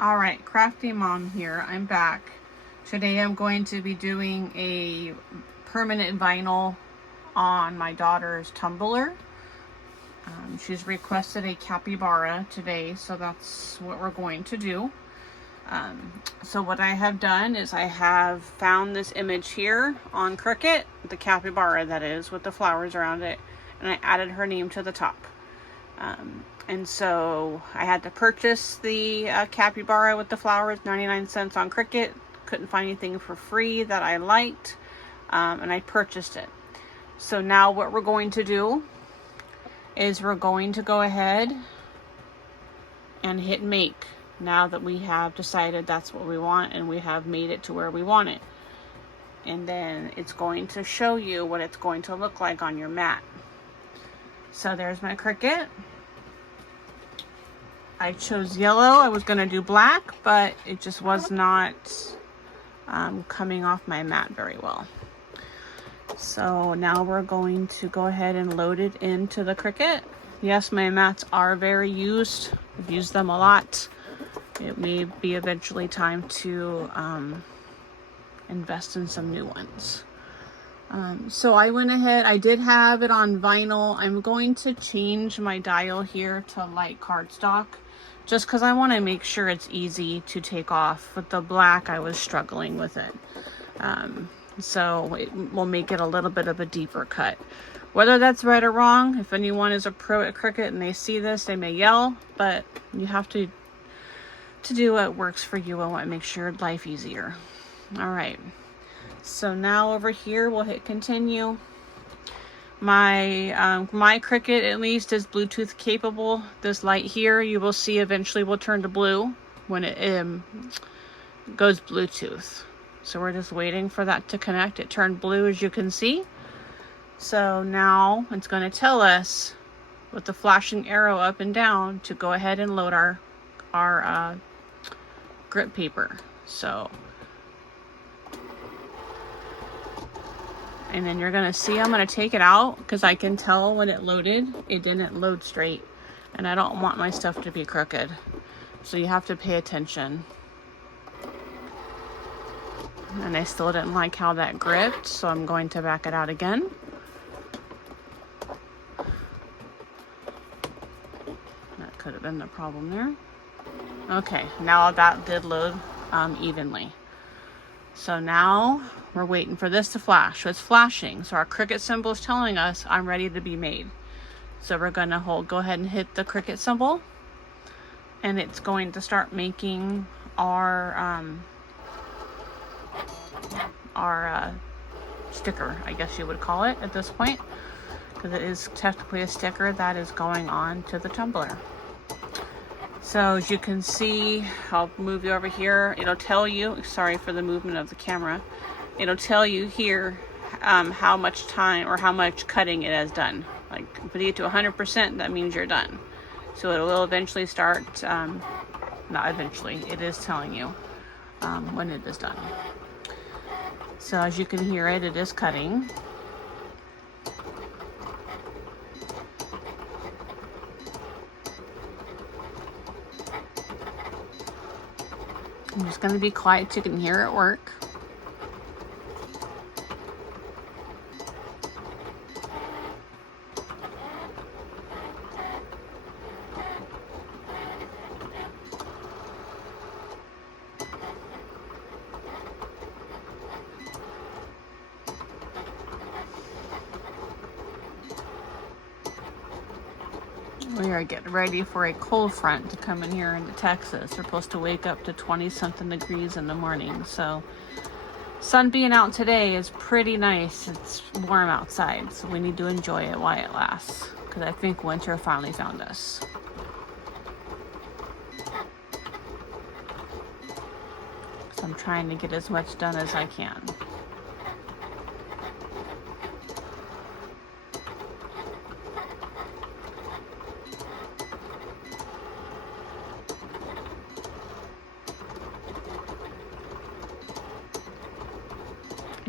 All right, Crafty Mom here. I'm back. Today I'm going to be doing a permanent vinyl on my daughter's tumbler. She's requested a capybara today, so that's what we're going to do. So what I have done is I have found this image here on Cricut, the capybara that is, with the flowers around it, and I added her name to the top. And so I had to purchase the capybara with the flowers, 99 cents on Cricut. Couldn't find anything for free that I liked, and I purchased it. So now what we're going to do is we're going to go ahead and hit make now that we have decided that's what we want and we have made it to where we want it. And then it's going to show you what it's going to look like on your mat. So there's my Cricut. I chose yellow. I was going to do black, but it just was not coming off my mat very well. So now we're going to go ahead and load it into the Cricut. Yes, my mats are very used. I've used them a lot. It may be eventually time to invest in some new ones. So I went ahead, I did have it on vinyl. I'm going to change my dial here to light cardstock just because I want to make sure it's easy to take off. With the black, I was struggling with it. So it will make it a little bit of a deeper cut. Whether that's right or wrong, if anyone is a pro at Cricut and they see this, they may yell, but you have to do what works for you and what makes your life easier. All right. So now over here, we'll hit continue. My Cricut at least is Bluetooth capable. This light here, you will see eventually will turn to blue when it goes Bluetooth. So we're just waiting for that to connect. It turned blue, as you can see. So now it's going to tell us with the flashing arrow up and down to go ahead and load our grip paper. So, and then you're going to see I'm going to take it out because I can tell when it loaded, it didn't load straight. And I don't want my stuff to be crooked. So you have to pay attention. And I still didn't like how that gripped, so I'm going to back it out again. That could have been the problem there. Okay, now that did load evenly. So now we're waiting for this to flash. So it's flashing. So our Cricut symbol is telling us I'm ready to be made. So we're going to go ahead and hit the Cricut symbol. And it's going to start making our sticker, I guess you would call it at this point. Because it is technically a sticker that is going on to the tumbler. So as you can see, I'll move you over here. It'll tell you, sorry for the movement of the camera. It'll tell you here how much time or how much cutting it has done. Like if you get to 100%, that means you're done. So it will eventually start, not eventually, it is telling you when it is done. So as you can hear it, it is cutting. I'm just going to be quiet so you can hear it work. We are getting ready for a cold front to come in here into Texas. We're supposed to wake up to 20-something degrees in the morning. So sun being out today is pretty nice. It's warm outside, so we need to enjoy it while it lasts. Because I think winter finally found us. So I'm trying to get as much done as I can.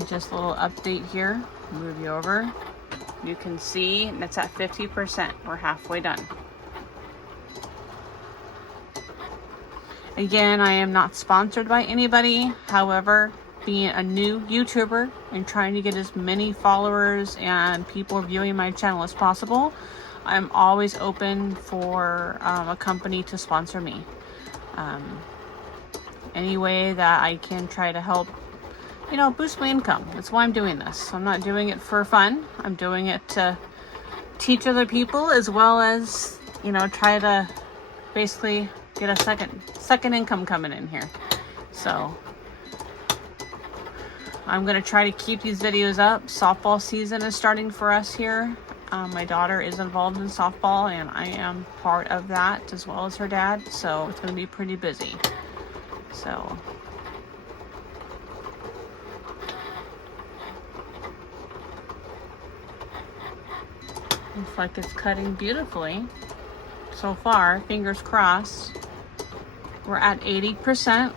Just a little update here. Move you over. You can see it's at 50%. We're halfway done. Again, I am not sponsored by anybody. However, being a new YouTuber and trying to get as many followers and people viewing my channel as possible, I'm always open for a company to sponsor me. Any way that I can try to help, you know, boost my income. That's why I'm doing this. I'm not doing it for fun. I'm doing it to teach other people, as well as, you know, try to basically get a second income coming in here. So I'm going to try to keep these videos up. Softball season is starting for us here. My daughter is involved in softball, and I am part of that, as well as her dad. So it's going to be pretty busy. So looks like it's cutting beautifully so far. Fingers crossed. We're at 80%.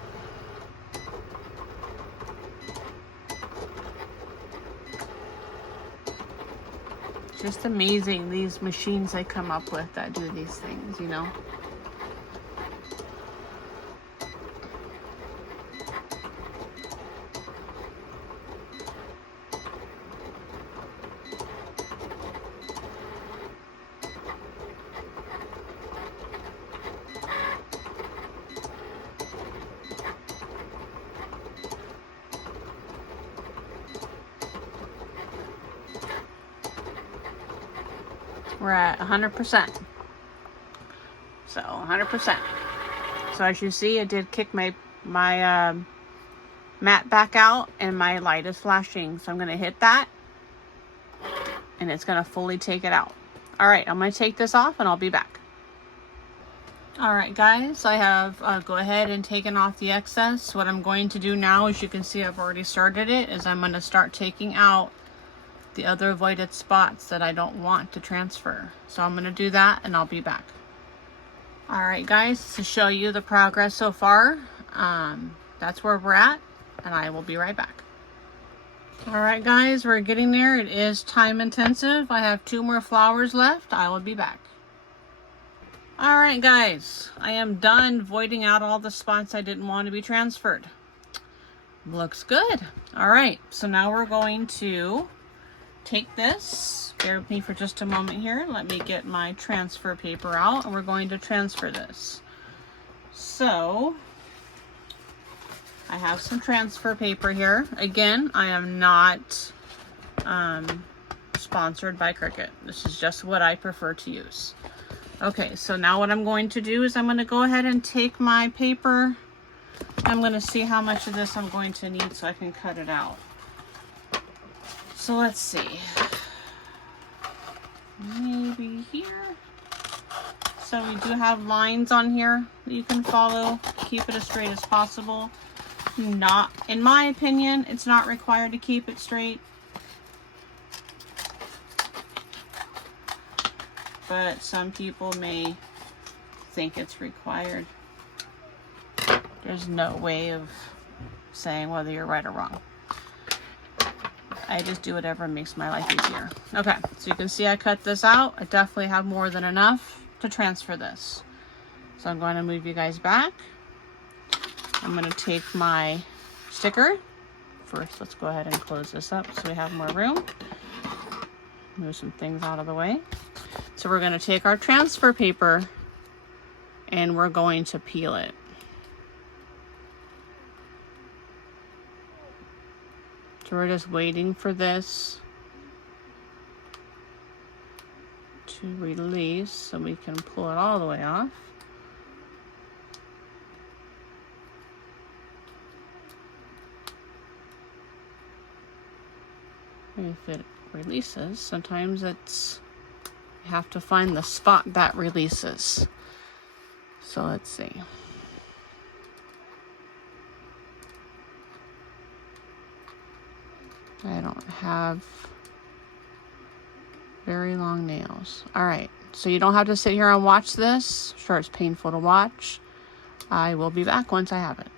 Just amazing, these machines they come up with that do these things, you know. We're at 100%. So 100%. So as you see, I did kick my mat back out, and my light is flashing. So I'm going to hit that, and it's going to fully take it out. All right, I'm going to take this off, and I'll be back. All right, guys, I have go ahead and taken off the excess. What I'm going to do now, as you can see, I've already started it, is I'm going to start taking out the other avoided spots that I don't want to transfer. So I'm going to do that, and I'll be back. All right, guys, to show you the progress so far, that's where we're at, and I will be right back. All right, guys, we're getting there. It is time intensive. I have 2 more flowers left. I will be back. All right, guys, I am done voiding out all the spots I didn't want to be transferred. Looks good. All right, so now we're going to take this. Bear with me for just a moment here. Let me get my transfer paper out, and we're going to transfer this. So I have some transfer paper here. Again, I am not sponsored by Cricut. This is just what I prefer to use. Okay, so now what I'm going to do is I'm going to go ahead and take my paper. I'm going to see how much of this I'm going to need so I can cut it out. So let's see, maybe here. So we do have lines on here that you can follow. Keep it as straight as possible. Not, in my opinion, it's not required to keep it straight. But some people may think it's required. There's no way of saying whether you're right or wrong. I just do whatever makes my life easier. Okay, so you can see I cut this out. I definitely have more than enough to transfer this. So I'm going to move you guys back. I'm going to take my sticker. First, let's go ahead and close this up so we have more room. Move some things out of the way. So we're going to take our transfer paper, and we're going to peel it. So we're just waiting for this to release so we can pull it all the way off. If it releases, sometimes it's, you have to find the spot that releases. So let's see. I don't have very long nails. All right, so you don't have to sit here and watch this. Sure, it's painful to watch. I will be back once I have it.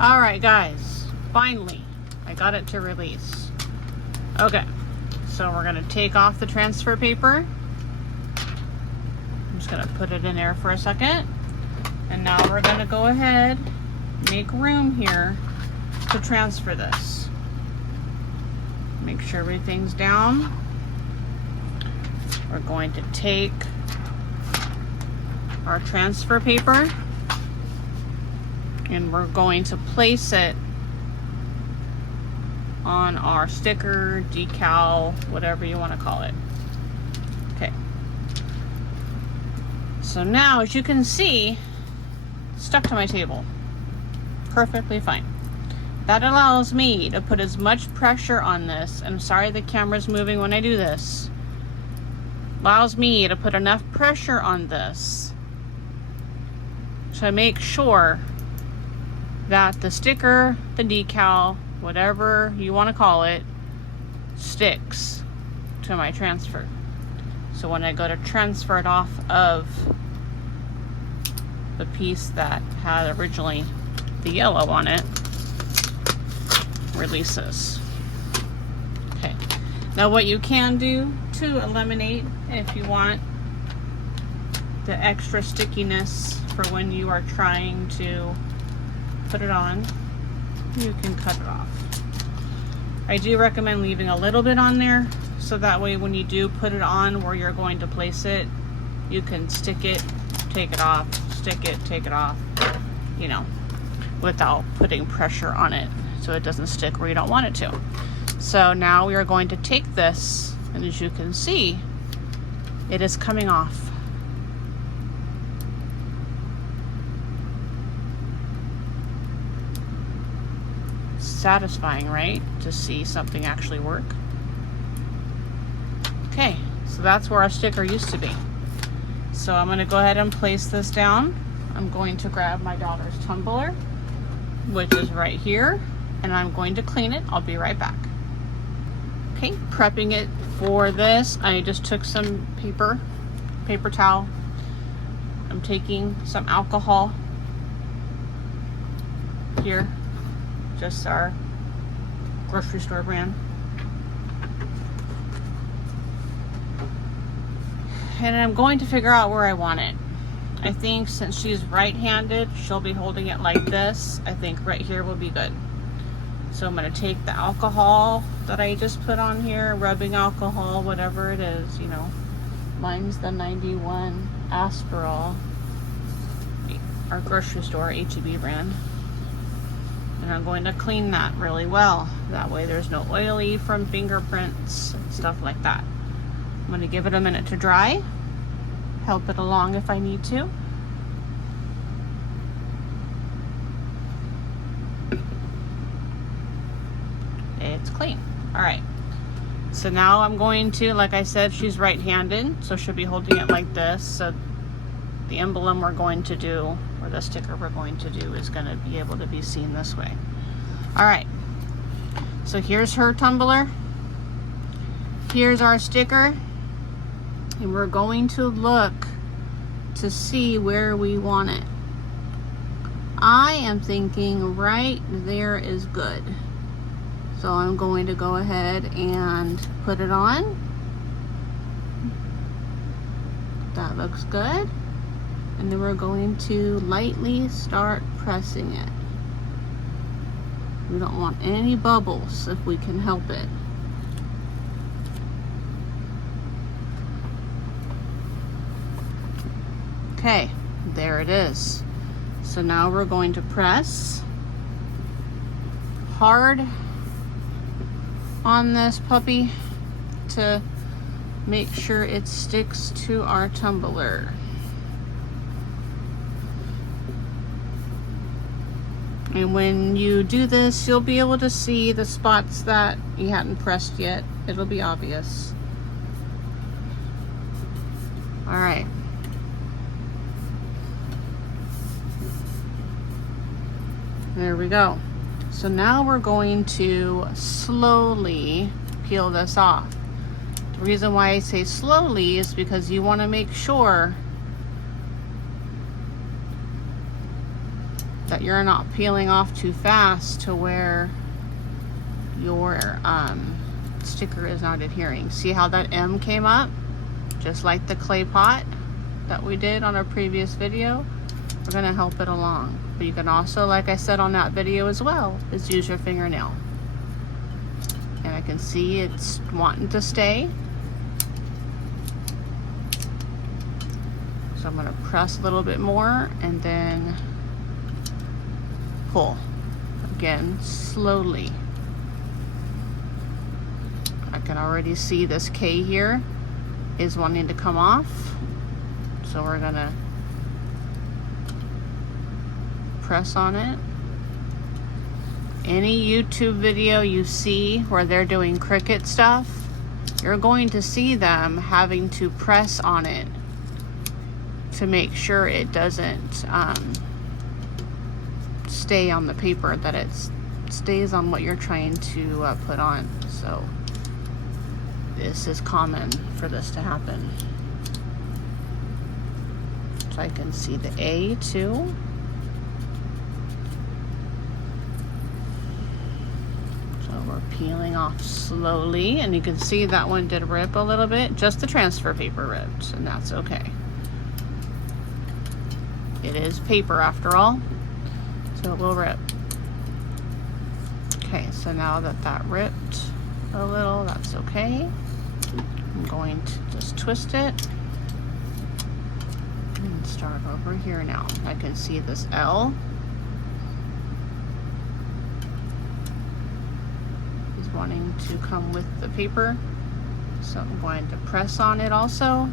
All right, guys, finally, I got it to release. Okay, so we're gonna take off the transfer paper. I'm just gonna put it in there for a second. And now we're going to go ahead, make room here to transfer this. Make sure everything's down. We're going to take our transfer paper and we're going to place it on our sticker, decal, whatever you want to call it. Okay. So now, as you can see, it's stuck to my table. Perfectly fine. That allows me to put as much pressure on this, and I'm sorry the camera's moving when I do this, allows me to put enough pressure on this to make sure that the sticker, the decal, whatever you want to call it, sticks to my transfer. So when I go to transfer it off of the piece that had originally the yellow on it, releases. Okay. Now what you can do to eliminate, if you want the extra stickiness for when you are trying to put it on, you can cut it off. I do recommend leaving a little bit on there so that way when you do put it on where you're going to place it, you can stick it, take it off, stick it, take it off, you know, without putting pressure on it so it doesn't stick where you don't want it to. So now we are going to take this, and as you can see, it is coming off. Satisfying, right? To see something actually work. Okay, so that's where our sticker used to be. So I'm going to go ahead and place this down. I'm going to grab my daughter's tumbler, which is right here, and I'm going to clean it. I'll be right back. Okay, prepping it for this, I just took some paper towel. I'm taking some alcohol here, just our grocery store brand. And I'm going to figure out where I want it. I think since she's right-handed, she'll be holding it like this. I think right here will be good. So I'm going to take the alcohol that I just put on here, rubbing alcohol, whatever it is, you know. Mine's the 91 Aspirol, our grocery store H-E-B brand. And I'm going to clean that really well. That way there's no oily from fingerprints and stuff like that. I'm going to give it a minute to dry, help it along if I need to. It's clean. All right. So now I'm going to, like I said, she's right-handed, so she'll be holding it like this. So the emblem we're going to do, or the sticker we're going to do, is going to be able to be seen this way. All right. So here's her tumbler. Here's our sticker. And we're going to look to see where we want it. I am thinking right there is good. So I'm going to go ahead and put it on. That looks good. And then we're going to lightly start pressing it. We don't want any bubbles if we can help it. Okay, there it is. So now we're going to press hard on this puppy to make sure it sticks to our tumbler. And when you do this, you'll be able to see the spots that you hadn't pressed yet. It'll be obvious. All right. There we go. So now we're going to slowly peel this off. The reason why I say slowly is because you want to make sure that you're not peeling off too fast to where your sticker is not adhering. See how that M came up? Just like the clay pot that we did on our previous video. We're gonna help it along. But you can also, like I said on that video as well, is use your fingernail. And I can see it's wanting to stay. So I'm gonna press a little bit more and then pull. Again, slowly. I can already see this K here is wanting to come off. So we're gonna press on it. Any YouTube video you see where they're doing Cricut stuff, you're going to see them having to press on it to make sure it doesn't stay on the paper, that it stays on what you're trying to put on. So this is common for this to happen. So I can see the A too. Peeling off slowly, and you can see that one did rip a little bit. Just the transfer paper ripped, and that's okay. It is paper after all, so it will rip. Okay, so now that that ripped a little, that's okay. I'm going to just twist it and start over here now. I can see this L. Wanting to come with the paper, so I'm going to press on it also.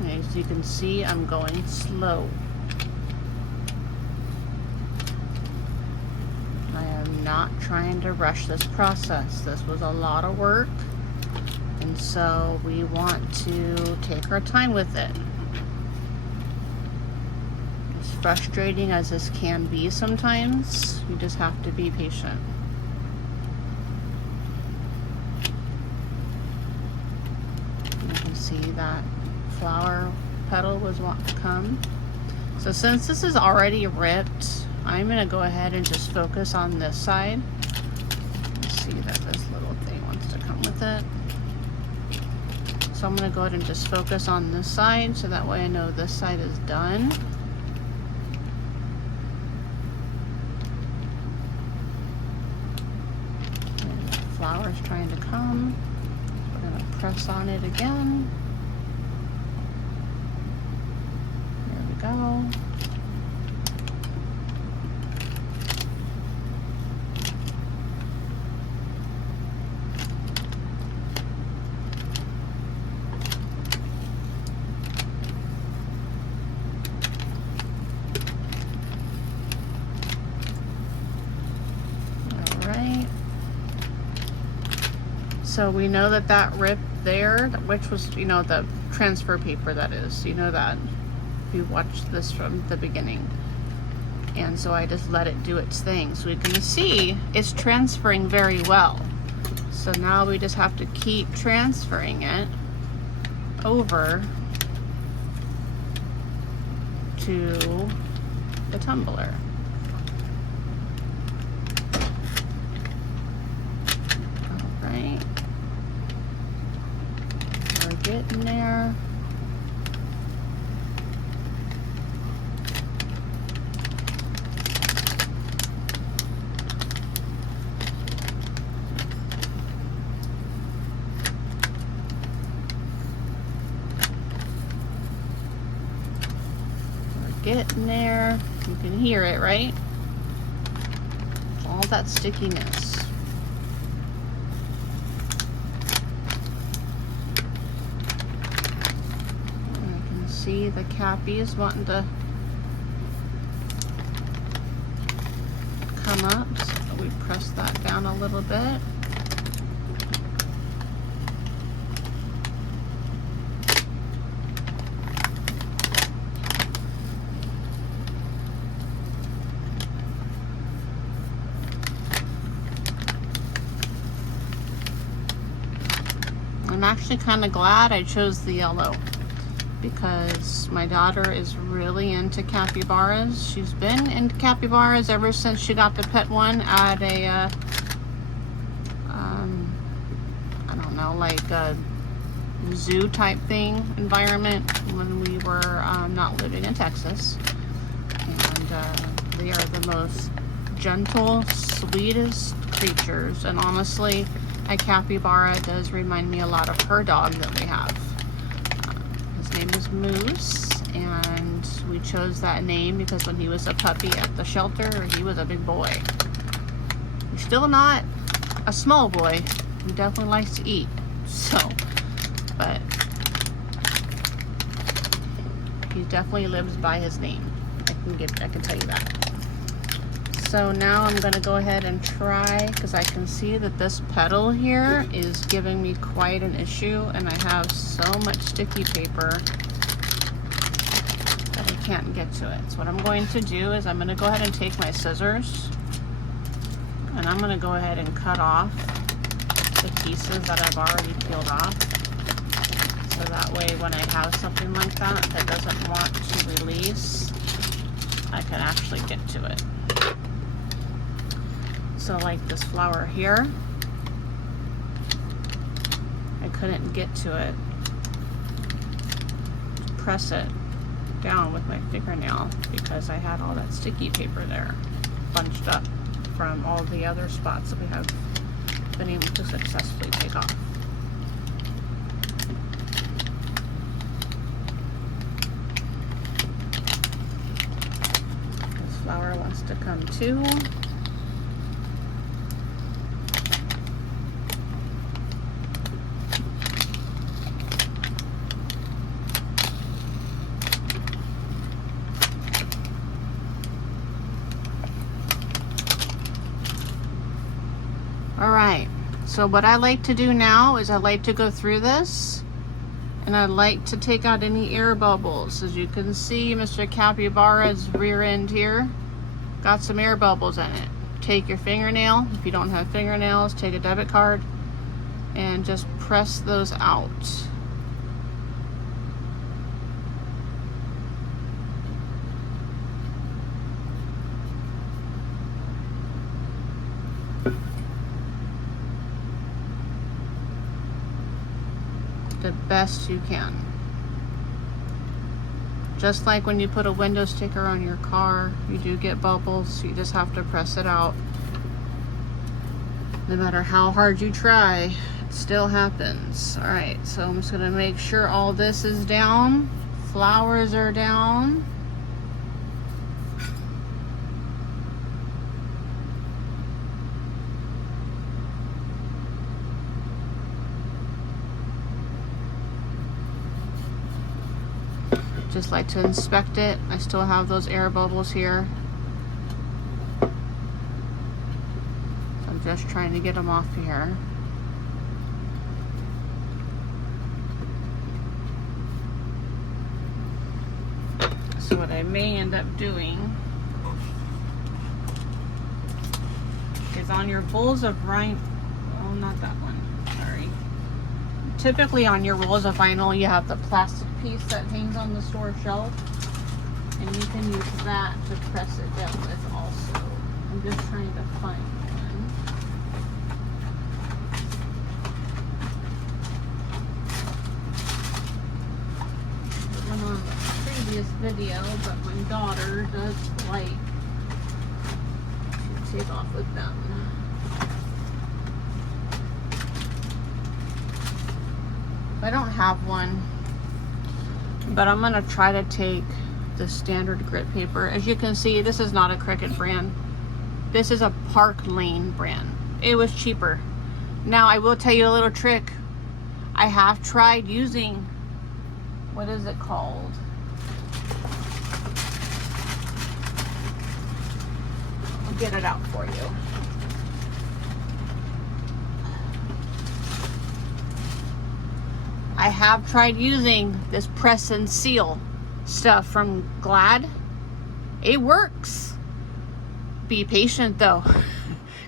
As you can see, I'm going slow. I am not trying to rush this process. This was a lot of work, and so we want to take our time with it. As frustrating as this can be sometimes, you just have to be patient. You can see that flower petal was wanting to come. So since this is already ripped, I'm going to go ahead and just focus on this side. You see that this little thing wants to come with it. So I'm going to go ahead and just focus on this side, so that way I know this side is done. And the flower's trying to come. We're going to press on it again. Go. All right. So we know that that rip there, which was, you know, the transfer paper, that is, you know that. If you watched this from the beginning. And so I just let it do its thing. So we can see it's transferring very well. So now we just have to keep transferring it over to the tumbler. All right. We're getting there. Getting there. You can hear it, right? All that stickiness. And I can see the cappy is wanting to come up, so we press that down a little bit. actually kind of glad I chose the yellow because my daughter is really into capybaras. She's been into capybaras ever since she got the pet one at a, I don't know, like a zoo type thing environment when we were not living in Texas. And they are the most gentle, sweetest creatures. And honestly, a capybara does remind me a lot of her dog that we have. His name is Moose, and we chose that name because when he was a puppy at the shelter, he was a big boy. He's still not a small boy. He definitely likes to eat. So, but he definitely lives by his name. I can tell you that. So now I'm going to go ahead and try, because I can see that this pedal here is giving me quite an issue, and I have so much sticky paper that I can't get to it. So what I'm going to do is I'm going to go ahead and take my scissors, and I'm going to go ahead and cut off the pieces that I've already peeled off. So that way when I have something like that that doesn't want to release, I can actually get to it. So like this flower here, I couldn't get to it. Press it down with my fingernail because I had all that sticky paper there bunched up from all the other spots that we have been able to successfully take off. This flower wants to come too. All right, so what I like to do now is I like to go through this and I like to take out any air bubbles. As you can see, Mr. Capybara's rear end here got some air bubbles in it. Take your fingernail, if you don't have fingernails, take a debit card and just press those out. The best you can. Just like when you put a window sticker on your car, you do get bubbles, you just have to press it out. No matter how hard you try, it still happens. All right, so I'm just gonna make sure all this is down, flowers are down. Just like to inspect it. I still have those air bubbles here. So I'm just trying to get them off here. So what I may end up doing is on your rolls of vinyl, oh, not that one, sorry. Typically on your rolls of vinyl, you have the plastic piece that hangs on the store shelf, and you can use that to press it down with also. I'm just trying to find one. The one on the previous video, but my daughter does like to take off with them. I don't have one, but I'm gonna try to take the standard grit paper. As you can see, this is not a Cricut brand. This is a Park Lane brand. It was cheaper. Now I will tell you a little trick. I have tried using, what is it called? I'll get it out for you. I have tried using this press and seal stuff from Glad. It works. Be patient though,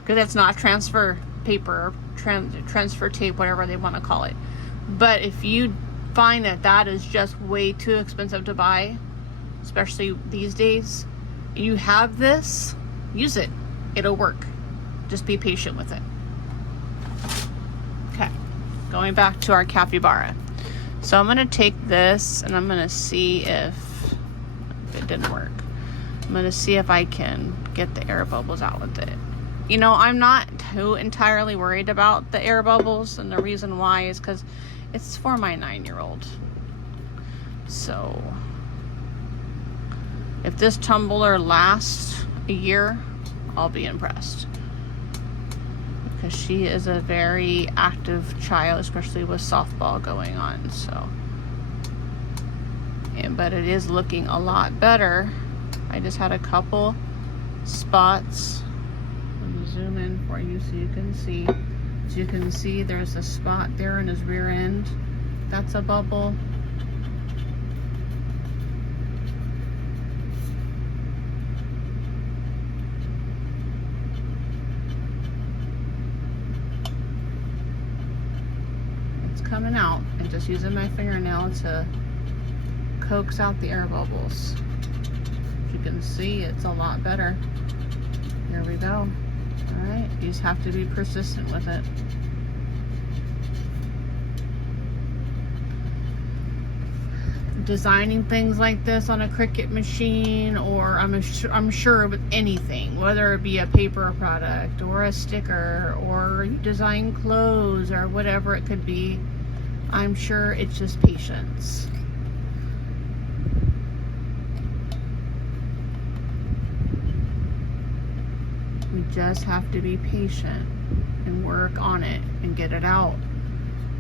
because it's not transfer paper or transfer tape, whatever they want to call it. But if you find that that is just way too expensive to buy, especially these days, you have this, use it. It'll work. Just be patient with it. Okay, going back to our capybara. So I'm gonna take this and I'm gonna see if it didn't work. I'm gonna see if I can get the air bubbles out with it. You know, I'm not too entirely worried about the air bubbles, and the reason why is because it's for my 9-year-old. So if this tumbler lasts a year, I'll be impressed. Because she is a very active child, especially with softball going on. So, but it is looking a lot better. I just had a couple spots. Let me zoom in for you so you can see. As you can see, there's a spot there in his rear end. That's a bubble. Coming out, and just using my fingernail to coax out the air bubbles. As you can see, it's a lot better. Here we go. All right, you just have to be persistent with it. Designing things like this on a Cricut machine, or I'm sure with anything, whether it be a paper product or a sticker, or you design clothes or whatever it could be, I'm sure it's just patience. We just have to be patient and work on it and get it out.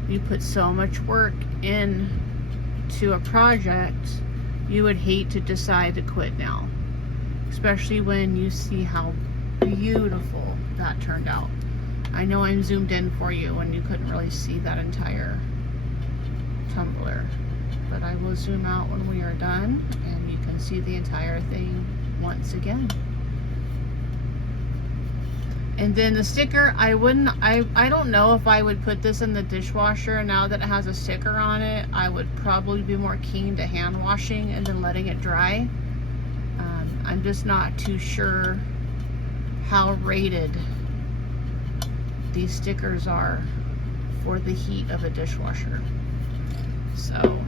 You put so much work into a project, you would hate to decide to quit now, especially when you see how beautiful that turned out. I know I'm zoomed in for you and you couldn't really see that entire tumbler, but I will zoom out when we are done and you can see the entire thing once again. And then the sticker, I don't know if I would put this in the dishwasher. Now that it has a sticker on it, I would probably be more keen to hand washing and then letting it dry. I'm just not too sure how rated these stickers are for the heat of a dishwasher. So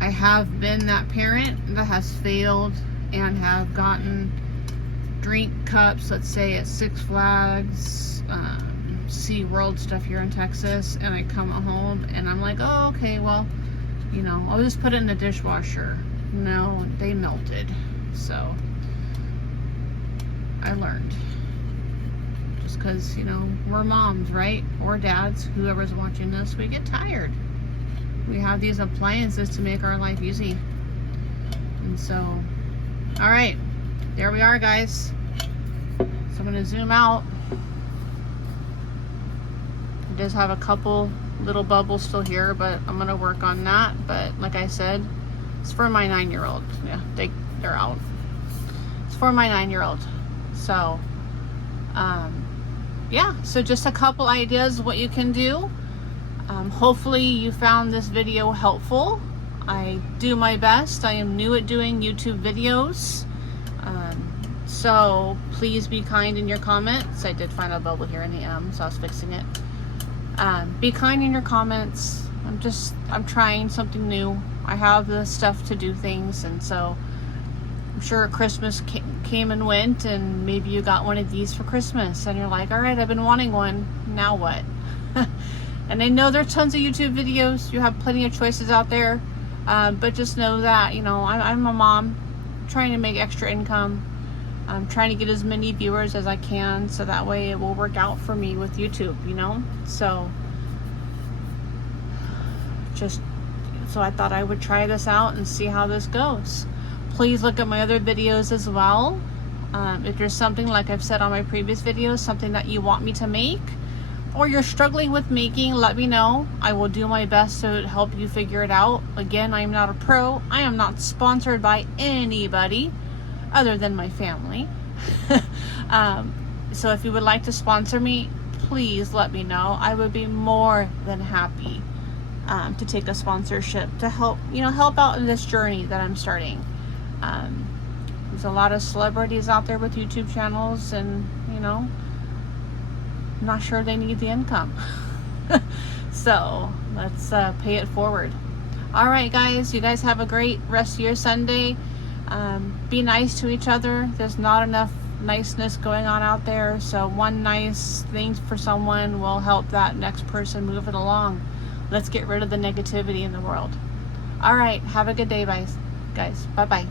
I have been that parent that has failed and have gotten drink cups, let's say at Six Flags, SeaWorld, stuff here in Texas, and I come home and I'm like, oh, okay, well, you know, I'll just put it in the dishwasher. No, they melted. So I learned. Just because, you know, we're moms, right? Or dads, whoever's watching this, we get tired. We have these appliances to make our life easy. And so, all right, there we are, guys. So I'm going to zoom out. It does have a couple little bubbles still here, but I'm going to work on that. But like I said, it's for my 9-year-old. Yeah, they're out. It's for my 9-year-old. So, yeah, so just a couple ideas of what you can do. Hopefully you found this video helpful. I do my best. I am new at doing YouTube videos. So please be kind in your comments. I did find a bubble here in the M, so I was fixing it. Be kind in your comments. I'm trying something new. I have the stuff to do things, and so I'm sure Christmas came and went, and maybe you got one of these for Christmas and you're like, all right, I've been wanting one, now what? And I know there's tons of YouTube videos. You have plenty of choices out there, but just know that, you know, I'm a mom trying to make extra income. I'm trying to get as many viewers as I can, so that way it will work out for me with YouTube, you know? So I thought I would try this out and see how this goes. Please look at my other videos as well. If there's something, like I've said on my previous videos, something that you want me to make, or you're struggling with making, let me know. I will do my best to help you figure it out. Again, I am not a pro. I am not sponsored by anybody other than my family. So if you would like to sponsor me, please let me know. I would be more than happy to take a sponsorship to help, help out in this journey that I'm starting. There's a lot of celebrities out there with YouTube channels, and I'm not sure they need the income. So let's pay it forward. All right, guys, you guys have a great rest of your Sunday. Be nice to each other. There's not enough niceness going on out there, so one nice thing for someone will help that next person move it along. Let's get rid of the negativity in the world. All right, have a good day, guys. Bye-bye.